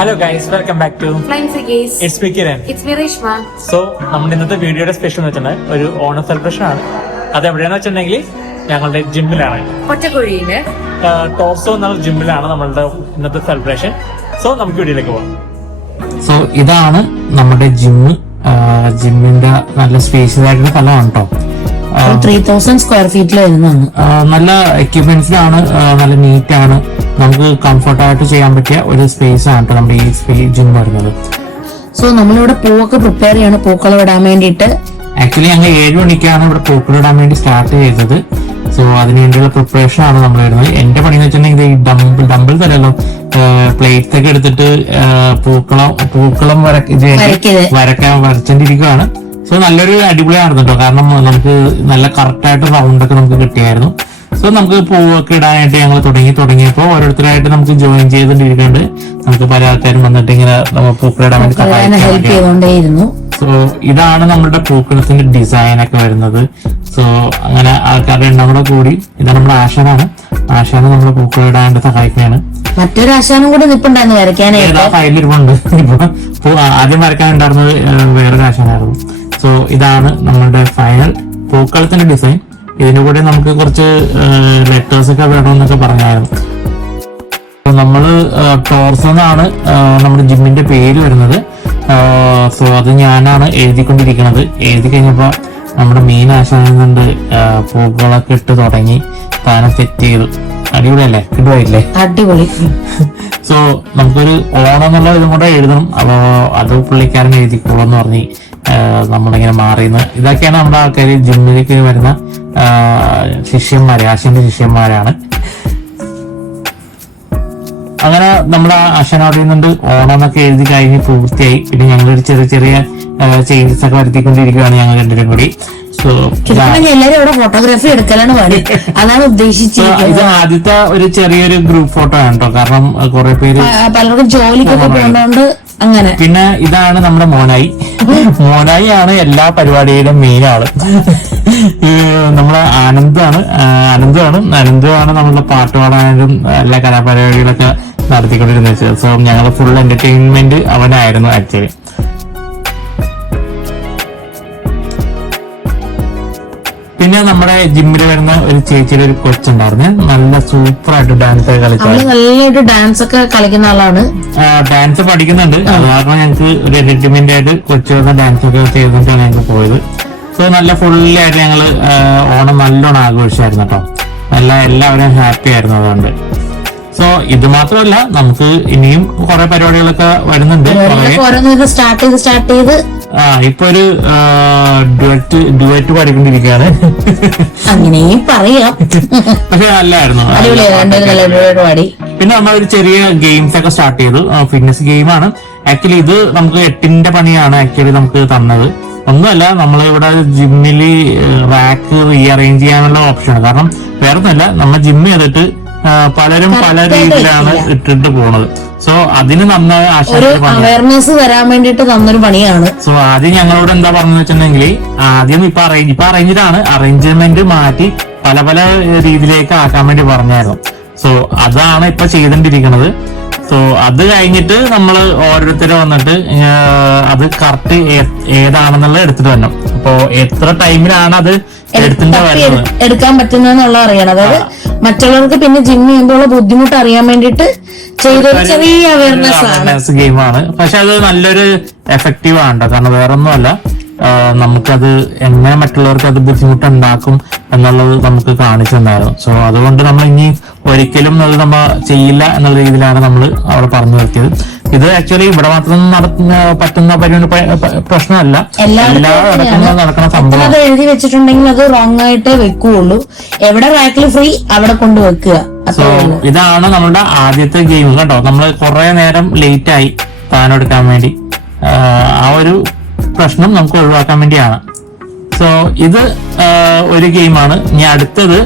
Hello guys, welcome back to it's me Kiran. So നമ്മുടെ ഇന്നത്തെ വീഡിയോയുടെ സ്പെഷ്യൽ എന്ന് വെച്ചാൽ ഒരു ഓണം സെലിബ്രേഷൻ ആണ്. അത് എവിടെയാന്ന് വെച്ചിട്ടുണ്ടെങ്കിൽ ഞങ്ങളുടെ ജിമ്മിലാണ്, കൊറ്റക്കുഴിയില് ടോർസോ എന്നുള്ള ജിമ്മിലാണ് നമ്മളുടെ ഇന്നത്തെ സെലിബ്രേഷൻ. സോ നമുക്ക് വീഡിയോയിലേക്ക് പോകാം. സോ ഇതാണ് നമ്മുടെ ജിമ്മ്. ജിമ്മിന്റെ നല്ല സ്പേഷ്യസ് ആയിട്ടുള്ള സ്ഥലമാണ് കേട്ടോ. 3000 സ്ക്വയർ ഫീറ്റിൽ വരുന്നതാണ്. നല്ല എക്യുപ്മെന്റ്സിലാണ്, നല്ല നീറ്റ് ആണ്. നമുക്ക് കംഫർട്ടായിട്ട് ചെയ്യാൻ പറ്റിയ ഒരു സ്പേസ് ആണ് കേട്ടോ നമ്മുടെ ഈ ജിം വരുന്നത്. സോ നമ്മളിവിടെ പൂവൊക്കെ പ്രിപ്പയർ ചെയ്യാണ്, പൂക്കളം ഇടാൻ വേണ്ടിയിട്ട്. ആക്ച്വലി ഞങ്ങൾ 7 മണിക്കാണ് ഇവിടെ പൂക്കളിടാൻ വേണ്ടി സ്റ്റാർട്ട് ചെയ്തത്. സോ അതിനുവേണ്ടിയുള്ള പ്രിപ്പറേഷൻ ആണ് നമ്മൾ വരുന്നത്. എന്റെ പണി എന്ന് വെച്ചിട്ടുണ്ടെങ്കിൽ ഈ ഡംബിൾ തരല്ലോ, പ്ലേറ്റ്സ് ഒക്കെ എടുത്തിട്ട് പൂക്കളം വരച്ചോണ്ടിരിക്കുകയാണ്. സോ നല്ലൊരു അടിപൊളിയാണ് കേട്ടോ, കാരണം നമുക്ക് നല്ല കറക്റ്റ് ആയിട്ട് റൗണ്ട് ഒക്കെ നമുക്ക് കിട്ടിയായിരുന്നു. സോ നമുക്ക് പൂവൊക്കെ ഇടാനായിട്ട് ഞങ്ങൾ തുടങ്ങിയപ്പോൾ ഓരോരുത്തരായിട്ട് നമുക്ക് ജോയിൻ ചെയ്തോണ്ടിരിക്കുന്നുണ്ട്. നമുക്ക് പല ആൾക്കാരും വന്നിട്ട് ഇങ്ങനെ പൂക്കളിടാൻ വേണ്ടി. സോ ഇതാണ് നമ്മുടെ പൂക്കളത്തിന്റെ ഡിസൈൻ ഒക്കെ വരുന്നത്. സോ അങ്ങനെ ആൾക്കാരുടെ എണ്ണം കൂടെ കൂടി. ഇതാണ് നമ്മുടെ ആശാനാണ്. ആശാന നമ്മള് പൂക്കളിടാനായിട്ട് സഹായിക്കുകയാണ്. മറ്റൊരു ആശാനും കൂടെ നിൽപ്പുണ്ടായിരുന്നു വരയ്ക്കാനായിട്ട്. ഫയലിരിപ്പുണ്ട്. ഇപ്പൊ ആദ്യം വരയ്ക്കാനുണ്ടായിരുന്നത് വേറൊരു ആശാനായിരുന്നു. സോ ഇതാണ് നമ്മുടെ ഫൈനൽ പൂക്കളത്തിന്റെ ഡിസൈൻ. ഇതിന്റെ കൂടെ നമുക്ക് കുറച്ച് ലെറ്റേഴ്സ് ഒക്കെ വേണമെന്നൊക്കെ പറഞ്ഞായിരുന്നു. നമ്മള് ടോർസോ എന്നാണ് നമ്മുടെ ജിമ്മിന്റെ പേര് വരുന്നത്. സോ അത് ഞാനാണ് എഴുതിക്കൊണ്ടിരിക്കുന്നത്. എഴുതി കഴിഞ്ഞപ്പോ നമ്മുടെ മെയിൻ ആശാനിൽ നിന്ന് പൂക്കളൊക്കെ ഇട്ട് തുടങ്ങി താനം സെറ്റ് ചെയ്തു. അടിപൊളിയല്ലേ? കിട്ടുവായില്ലേ? അടിപൊളി. സോ നമുക്കൊരു ഓണം എന്നുള്ള ഇതും കൂടെ എഴുതണം. അപ്പോ അത് പുള്ളിക്കാരൻ എഴുതിക്കോളെന്ന് പറഞ്ഞ് നമ്മളിങ്ങനെ മാറിയെന്ന്. ഇതൊക്കെയാണ് നമ്മുടെ ആൾക്കാർ ജിമ്മിലേക്ക് വരുന്ന ശിഷ്യന്മാര്, ആശാന്റെ ശിഷ്യന്മാരാണ്. അങ്ങനെ നമ്മുടെ ആശാനോട് നിന്നുണ്ട് ഓണം എന്നൊക്കെ എഴുതി കഴിഞ്ഞ് പൂർത്തിയായി. പിന്നെ ഞങ്ങളൊരു ചെറിയ ചെറിയ ചേഞ്ചസ് ഒക്കെ വരുത്തിക്കൊണ്ടിരിക്കുകയാണ് ഞങ്ങൾ രണ്ടുപേരും കൂടി. സോ എല്ലാരും ഇവിടെ ഫോട്ടോഗ്രാഫി എടുക്കലാണ് പാടി, അതാണ് ഉദ്ദേശിച്ചത്. ഇത് ആദ്യത്തെ ഒരു ചെറിയൊരു ഗ്രൂപ്പ് ഫോട്ടോ ആണ് കേട്ടോ, കാരണം കുറെ പേര് പലർക്കും ജോലിക്കൊക്കെ പോകുന്നതുകൊണ്ട് അങ്ങനെ. പിന്നെ ഇതാണ് നമ്മുടെ മോനായി. മോനായി ആണ് എല്ലാ പരിപാടിയുടെയും മെയിൻ ആള്. നമ്മളെ ആനന്ദാണ് നമ്മുടെ പാട്ട് പാടാനും എല്ലാ കലാപരിപാടികളൊക്കെ നടത്തിക്കൊണ്ടിരുന്നത്. സോ ഞങ്ങൾ ഫുൾ എന്റർടൈൻമെന്റ് അവനായിരുന്നു ആക്ച്വലി. പിന്നെ നമ്മുടെ ജിമ്മിൽ വരുന്ന ഒരു ചേച്ചിയുടെ ഒരു കൊച്ചുണ്ടായിരുന്നു, നല്ല സൂപ്പർ ആയിട്ട് ഡാൻസ് ഒക്കെ കളിച്ചത്. നല്ലൊരു ഡാൻസ് ഒക്കെ കളിക്കുന്ന ആളാണ്. ഡാൻസ് പഠിക്കുന്നുണ്ട്. അത് കാരണം ഞങ്ങൾക്ക് ഒരു എന്റർടൈൻമെന്റ് ആയിട്ട് കൊച്ചുകളുടെ ഡാൻസ് ഒക്കെ ചെയ്തിട്ടാണ് ഞങ്ങൾക്ക് പോയത്. സോ നല്ല ഫുള്ളായിട്ട് ഞങ്ങള് ഓണം നല്ലോണം ആഘോഷിച്ചായിരുന്നു കേട്ടോ. എല്ലാവരും ഹാപ്പി ആയിരുന്നു. അതുകൊണ്ട് സോ ഇത് മാത്രമല്ല, നമുക്ക് ഇനിയും കുറെ പരിപാടികളൊക്കെ വരുന്നുണ്ട്. സ്റ്റാർട്ട് ചെയ്ത് ഇപ്പൊ ഒരു ഡുവറ്റ് പാടിക്കൊണ്ടിരിക്കുകയാണ്. അങ്ങനെയും പറയാം. പക്ഷെ നല്ലായിരുന്നു. പിന്നെ നമ്മൾ ഒരു ചെറിയ ഗെയിംസ് ഒക്കെ സ്റ്റാർട്ട് ചെയ്തു. ഫിറ്റ്നസ് ഗെയിമാണ് ആക്ച്വലി. ഇത് നമുക്ക് 8ന്റെ പണിയാണ് ആക്ച്വലി നമുക്ക് തന്നത്. ഒന്നുമല്ല, നമ്മളിവിടെ ജിമ്മില് റാക്ക് റീഅറേഞ്ച് ചെയ്യാനുള്ള ഓപ്ഷനാണ്. കാരണം വേറെ ഒന്നുമല്ല, നമ്മൾ ജിം ചെയ്തിട്ട് പലരും പല രീതിയിലാണ് ഇട്ടിട്ട് പോണത്. സോ അതിന് നന്നായി അവയർനെസ് തരാൻ വേണ്ടിട്ട് തന്നൊരു പണിയാണ്. സോ ആദ്യം ഞങ്ങളോട് എന്താ പറഞ്ഞു വെച്ചിട്ടുണ്ടെങ്കിൽ, ആദ്യം ഇപ്പൊ അറേഞ്ച്ഡാണ്, അറേഞ്ച്മെന്റ് മാറ്റി പല പല രീതിയിലേക്ക് ആക്കാൻ വേണ്ടി പറഞ്ഞായിരുന്നു. സോ അതാണ് ഇപ്പൊ ചെയ്തോണ്ടിരിക്കുന്നത്. സോ അത് കഴിഞ്ഞിട്ട് നമ്മൾ ഓരോരുത്തരും വന്നിട്ട് അത് കറക്റ്റ് ഏതാണെന്നുള്ളത് എടുത്തിട്ട് വരണം. അപ്പോ എത്ര ടൈമിലാണ് അത് എടുക്കാൻ പറ്റുന്നുള്ള അറിയണം. അതായത് മറ്റുള്ളവർക്ക് പിന്നെ ജിം ചെയ്യുമ്പോൾ ബുദ്ധിമുട്ട് അറിയാൻ വേണ്ടിട്ട് ചെയ്തൊരു ചെറിയ അവയർനെസ് ഗെയിമാണ്. പക്ഷെ അത് നല്ലൊരു എഫക്റ്റീവ് ആണ്, കാരണം വേറൊന്നുമല്ല, നമുക്കത് എങ്ങനെ മറ്റുള്ളവർക്ക് അത് ബുദ്ധിമുട്ടുണ്ടാക്കും എന്നുള്ളത് നമുക്ക് കാണിച്ചു തന്നായിരുന്നു. സോ അതുകൊണ്ട് നമ്മൾ ഇനി ഒരിക്കലും അത് നമ്മൾ ചെയ്യില്ല എന്നുള്ള രീതിയിലാണ് നമ്മൾ അവിടെ പറഞ്ഞു നിർത്തിയത്. ഇത് ആക്ച്വലി ഇവിടെ മാത്രം പറ്റുന്ന പ്രശ്നമല്ല, എല്ലായിടത്തും നടക്കുന്ന സംഭവം. അത് എഴുതി വെച്ചിട്ടുണ്ടെങ്കിൽ അത് റോങ് ആയിട്ട് വെക്കുകയുള്ളൂ. എവിടെ റാക്കിൽ ഫ്രീ അവിടെ കൊണ്ട് വെക്കുക. സോ ഇതാണ് നമ്മുടെ ആദ്യത്തെ ഗെയിം കേട്ടോ. നമ്മൾ കുറെ നേരം ലേറ്റ് ആയി താനെടുക്കാൻ വേണ്ടി. ആ ഒരു പ്രശ്നം നമുക്ക് ഒഴിവാക്കാൻ വേണ്ടിയാണ്. സോ ഇത് ഒരു ഗെയിമാണ്. ഇനി അടുത്തത്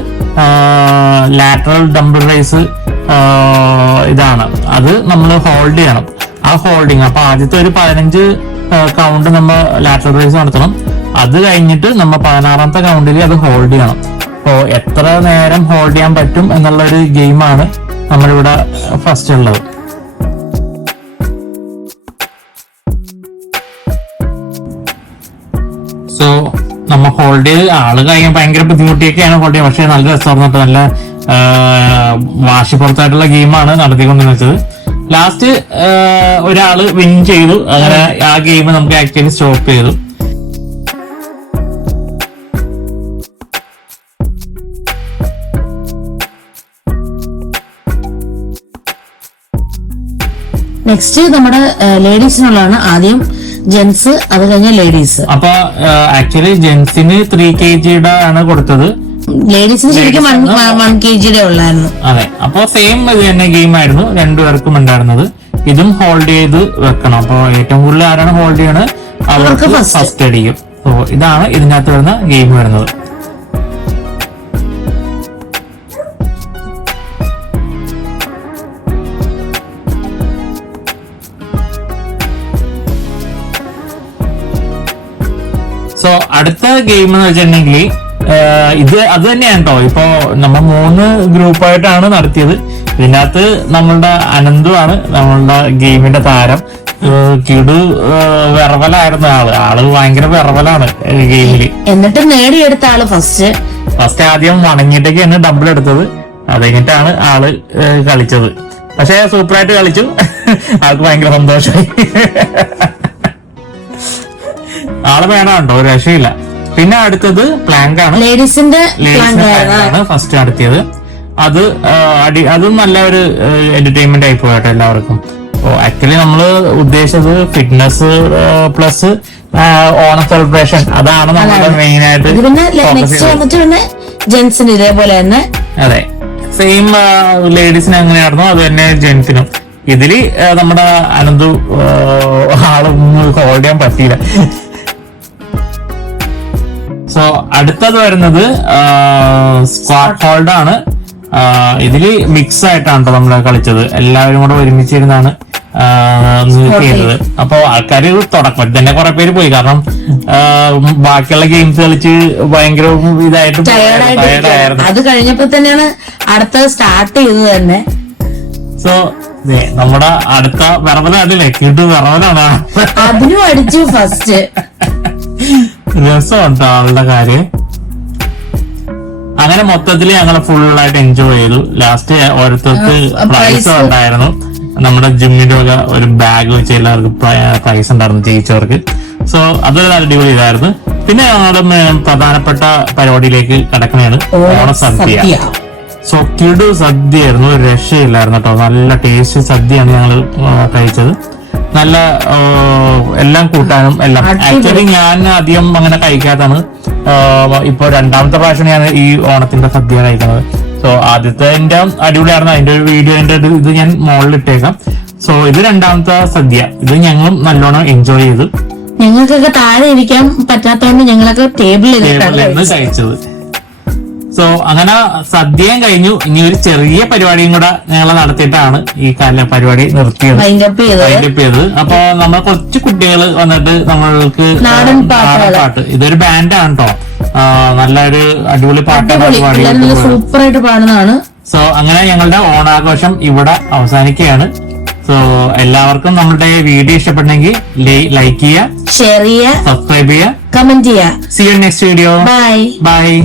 ലാറ്ററൽ ഡംബിൾ റൈസ്. ഇതാണ്, അത് നമ്മൾ ഹോൾഡ് ചെയ്യണം. ആ ഹോൾഡിങ്, അപ്പൊ ആദ്യത്തെ ഒരു 15 കൗണ്ട് നമ്മൾ ലാറ്ററൽ റൈസ് നടത്തണം. അത് കഴിഞ്ഞിട്ട് നമ്മൾ 16ാമത്തെ കൗണ്ടിൽ അത് ഹോൾഡ് ചെയ്യണം. അപ്പോ എത്ര നേരം ഹോൾഡ് ചെയ്യാൻ പറ്റും എന്നുള്ള ഒരു ഗെയിമാണ് നമ്മളിവിടെ ഫസ്റ്റ് ഉള്ളത്. സോ നമ്മ ഹോൾഡ് ചെയ്ത് ആള് കഴിയാൻ ഭയങ്കര ബുദ്ധിമുട്ടിയൊക്കെയാണ് ഹോൾഡ് ചെയ്യാൻ, പക്ഷെ നല്ല രസമായിരുന്നു, നല്ല വാശിപ്പുറത്തായിട്ടുള്ള ഗെയിമാണ് നടത്തിക്കൊണ്ടിരുന്നത്. ലാസ്റ്റ് ഒരാള് വിൻ ചെയ്തു. അങ്ങനെ ആ ഗെയിം നമുക്ക് ആക്ച്വലി സ്റ്റോപ്പ് ചെയ്തു. നെക്സ്റ്റ് നമ്മുടെ ലേഡീസിനുള്ളതാണ്. ആദ്യം ജെന്റ്സ്, അത് കഴിഞ്ഞ ലേഡീസ്. അപ്പൊ ആക്ച്വലി ജെന്റ്സിന് 3 kg ആണ് കൊടുത്തത്, ലേഡീസിന് ശരിക്കും 1 kg ഉള്ളായിരുന്നു. അതെ. അപ്പൊ സെയിം ഇത് തന്നെ ഗെയിം ആയിരുന്നു രണ്ടുപേർക്കും ഉണ്ടായിരുന്നത്. ഇതും ഹോൾഡ് ചെയ്ത് വെക്കണം. അപ്പൊ ഏറ്റവും കൂടുതൽ ആരാണ് ഹോൾഡ് ചെയ്യണത് അവർക്ക് ഫസ്റ്റ് അടിക്കും. സോ ഇതാണ് ഇതിനകത്ത് വരുന്ന ഗെയിം വരുന്നത്. സോ അടുത്ത ഗെയിം എന്ന് വെച്ചിട്ടുണ്ടെങ്കിൽ അത് തന്നെയാണ് കേട്ടോ. ഇപ്പൊ നമ്മൾ 3 ഗ്രൂപ്പായിട്ടാണ് നടത്തിയത്. ഇതിനകത്ത് നമ്മളുടെ അനന്തുവാണ് നമ്മളുടെ ഗെയിമിന്റെ താരം. കിടു വിറവലായിരുന്നു ആള് ഭയങ്കര വിറവലാണ് ഗെയിമില്. എന്നിട്ട് നേടിയെടുത്ത ആള് ഫസ്റ്റ് ആദ്യം വണങ്ങിയിട്ടൊക്കെയാണ് ഡബിൾ എടുത്തത്. അത് കഴിഞ്ഞിട്ടാണ് ആള് കളിച്ചത്. പക്ഷെ സൂപ്പറായിട്ട് കളിച്ചു. ആൾക്ക് ഭയങ്കര സന്തോഷമായി. ആള് വേണമുണ്ടോ, ഒരു രക്ഷയില്ല. പിന്നെ അടുത്തത് പ്ലാങ്ക് ആണ്. ലേഡീസിന്റെ ഫസ്റ്റ് നടത്തിയത്. അതും നല്ല ഒരു എന്റർടൈൻമെന്റ് ആയി പോകട്ടെ എല്ലാവർക്കും. ആക്ച്വലി നമ്മള് ഉദ്ദേശിച്ചത് ഫിറ്റ്നസ് പ്ലസ് ഓണം സെലിബ്രേഷൻ, അതാണ് നമ്മുടെ മെയിൻ ആയിട്ട്. പിന്നെ ജെന്റ്സിന് ഇതേപോലെ തന്നെ. അതെ, സെയിം ലേഡീസിന് എങ്ങനെയായിരുന്നു അത് തന്നെ ജെന്റ്സിനും. ഇതില് നമ്മുടെ അനന്തു ആളൊന്നും ഹോൾഡ് ചെയ്യാൻ പറ്റിയില്ല. സോ അടുത്തത് വരുന്നത് സ്ക്വാഡ് ഹോൾഡ് ആണ്. ഇതില് മിക്സ് ആയിട്ടാണ് കേട്ടോ നമ്മള് കളിച്ചത്. എല്ലാവരും കൂടെ ഒരുമിച്ചിരുന്നാണ് ചെയ്തത്. അപ്പൊ ആൾക്കാര് തുടക്കം തന്നെ കുറെ പേര് പോയി, കാരണം ബാക്കിയുള്ള ഗെയിംസ് കളിച്ച് ഭയങ്കര ഇതായിട്ട് ടയർഡായിരുന്നു. അത് കഴിഞ്ഞപ്പോ തന്നെയാണ് അടുത്തത് സ്റ്റാർട്ട് ചെയ്തത് തന്നെ. സോ നമ്മുടെ അടുത്ത വിറവലല്ലേ, കിടു വിറവലാണ്. അതിനും അടിച്ചു ഫസ്റ്റ്. രസമുണ്ട് ആളുടെ കാര്യം. അങ്ങനെ മൊത്തത്തില് ഞങ്ങൾ ഫുള്ളായിട്ട് എൻജോയ് ചെയ്തു. ലാസ്റ്റ് ഓരോരുത്തർക്ക് പ്രൈസ് ഉണ്ടായിരുന്നു. നമ്മുടെ ജിമ്മിന്റെ വക ഒരു ബാഗ് വെച്ച് എല്ലാവർക്കും പ്രൈസ് ഉണ്ടായിരുന്നു ജയിച്ചവർക്ക്. സോ അതൊരു അടിപൊളി ഇതായിരുന്നു. പിന്നെ ഞങ്ങളുടെ പ്രധാനപ്പെട്ട പരിപാടിയിലേക്ക് കടക്കണയാണ് ഓണസദ്യ. സോ കിടു സദ്യയായിരുന്നു, ഒരു രക്ഷയില്ലായിരുന്നു കേട്ടോ. നല്ല ടേസ്റ്റ് സദ്യയാണ് ഞങ്ങൾ കഴിച്ചത്. നല്ല എല്ലാം കൂട്ടാനും എല്ലാം. ആക്ച്വലി ഞാൻ അധികം അങ്ങനെ കഴിക്കാത്തതാണ്. ഇപ്പൊ 2ാമത്തെ പ്രാവശ്യം ഞാൻ ഈ ഓണത്തിന്റെ സദ്യ കഴിക്കുന്നത്. സോ ആദ്യത്തെ അടിപൊളിയായിരുന്നു. അതിന്റെ ഒരു വീഡിയോ ഇത് ഞാൻ മുകളിൽ ഇട്ടേക്കാം. സോ ഇത് 2ാമത്തെ സദ്യ. ഇത് ഞങ്ങളും നല്ലോണം എൻജോയ് ചെയ്തു. ഞങ്ങൾക്കൊക്കെ താഴെ ഇരിക്കാൻ പറ്റാത്തതുകൊണ്ട് ഞങ്ങളൊക്കെ ടേബിളിൽ കഴിച്ചത്. സോ അങ്ങനെ സദ്യയും കഴിഞ്ഞു. ഇനി ഒരു ചെറിയ പരിപാടിയും കൂടെ ഞങ്ങൾ നടത്തിയിട്ടാണ് ഈ പരിപാടി നിർത്തിയത്, വൈൻഡപ്പ് ചെയ്തത്. അപ്പൊ നമ്മൾ കുറച്ച് കുട്ടികൾ വന്നിട്ട് നമ്മൾക്ക് നാടൻ പാട്ട്, ഇതൊരു ബാൻഡാണ് കേട്ടോ. നല്ലൊരു അടിപൊളി പാട്ടാണ്, സൂപ്പറായിട്ട് പാടുന്നതാണ്. സോ അങ്ങനെ ഞങ്ങളുടെ ഓണാഘോഷം ഇവിടെ അവസാനിക്കുകയാണ്. സോ എല്ലാവർക്കും നമ്മുടെ വീഡിയോ ഇഷ്ടപ്പെട്ടെങ്കിൽ ലൈക്ക് ചെയ്യുക, ഷെയർ ചെയ്യുക, സബ്സ്ക്രൈബ് ചെയ്യുക, കമന്റ് ചെയ്യുക. See you next video. Bye. Bye.